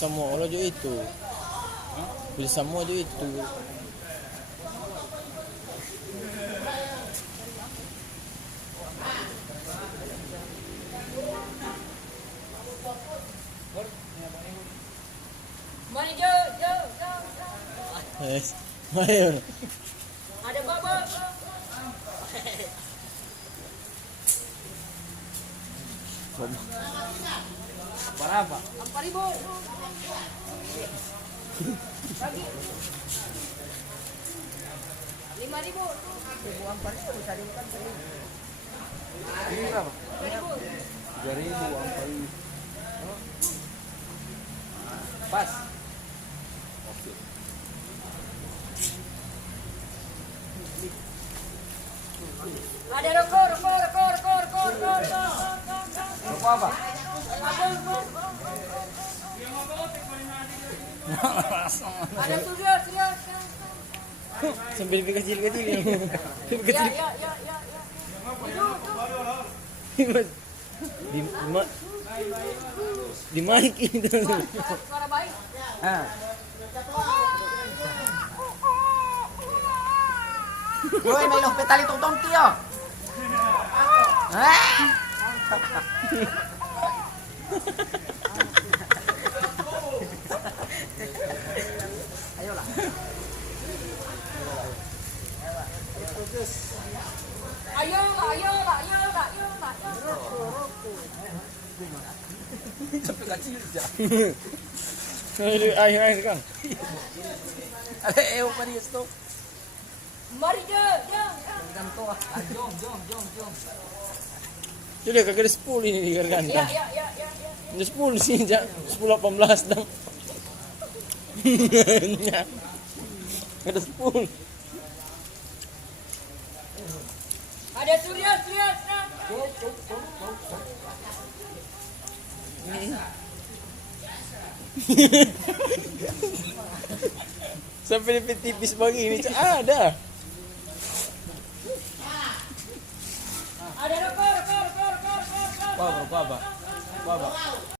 semua lo juga itu. Bisa semua juga itu. Mari Jo. Yes. Ayo. Ada baba. Berapa? 4.000. Bagi. 5.000. Ribuan Paris bisa dimakan sering. Ini berapa? 3.000 uang Paris. Pas. Oke. Ada rokok. Rokok apa? Ada studio. Sampai lebih kecil-kecil ya. Lebih kecil. Ya. Di mic itu. Suara baik. Ah. Woi, may lo petali tong tio. Ayolah. Ayolah. Sampai kecil aja. Ayo Kang. Ale, Paris to. Mari Jo. Ganto ah. Jom. Sudah kagak ada 10 ini di Garganta. Ya. Ada 10 sih, 10-18 dong. Ada 10. Ada Surya. Sampai tipis begini, ada. Ada rokok. Apa?